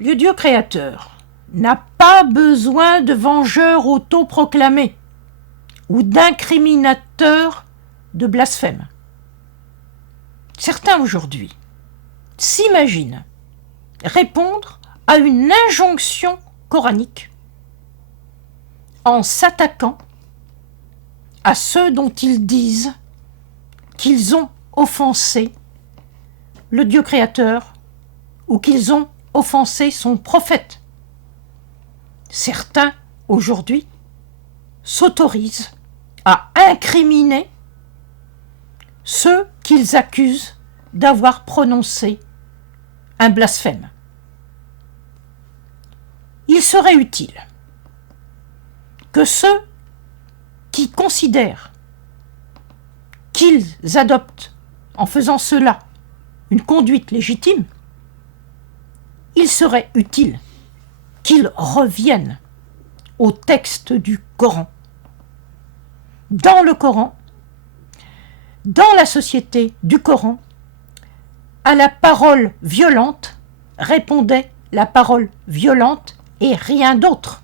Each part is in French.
Le Dieu créateur n'a pas besoin de vengeurs autoproclamés ou d'incriminateurs de blasphème. Certains aujourd'hui s'imaginent répondre à une injonction coranique en s'attaquant à ceux dont ils disent qu'ils ont offensé le Dieu créateur ou qu'ils ont offensé son prophète. Certains, aujourd'hui, s'autorisent à incriminer ceux qu'ils accusent d'avoir prononcé un blasphème. Il serait utile que ceux qui considèrent qu'ils adoptent, en faisant cela, une conduite légitime, il serait utile qu'ils reviennent au texte du Coran. Dans le Coran, dans la société du Coran, à la parole violente répondait la parole violente et rien d'autre.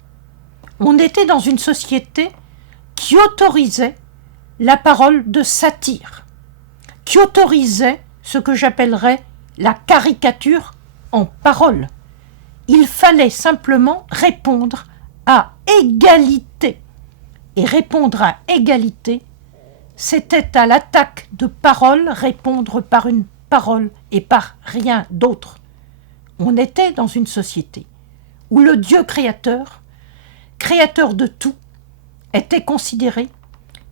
On était dans une société qui autorisait la parole de satire, qui autorisait ce que j'appellerais la caricature en parole. Il fallait simplement répondre à égalité. Et répondre à égalité, c'était à l'attaque de parole répondre par une parole et par rien d'autre. On était dans une société où le Dieu créateur, créateur de tout, était considéré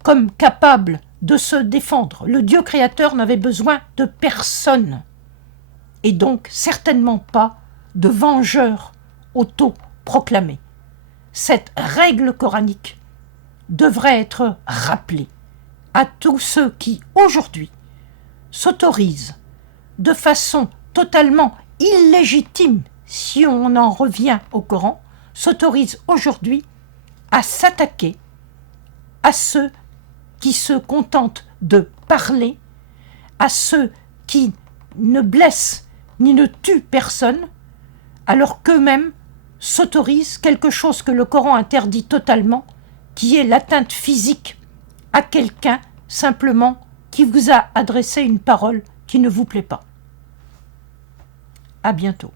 comme capable de se défendre. Le Dieu créateur n'avait besoin de personne, et donc certainement pas de vengeurs autoproclamés. Cette règle coranique devrait être rappelée à tous ceux qui, aujourd'hui, s'autorisent de façon totalement illégitime, si on en revient au Coran, s'autorisent aujourd'hui à s'attaquer à ceux qui se contentent de parler, à ceux qui ne blessent ni ne tuent personne, alors qu'eux-mêmes s'autorisent quelque chose que le Coran interdit totalement, qui est l'atteinte physique à quelqu'un simplement qui vous a adressé une parole qui ne vous plaît pas. À bientôt.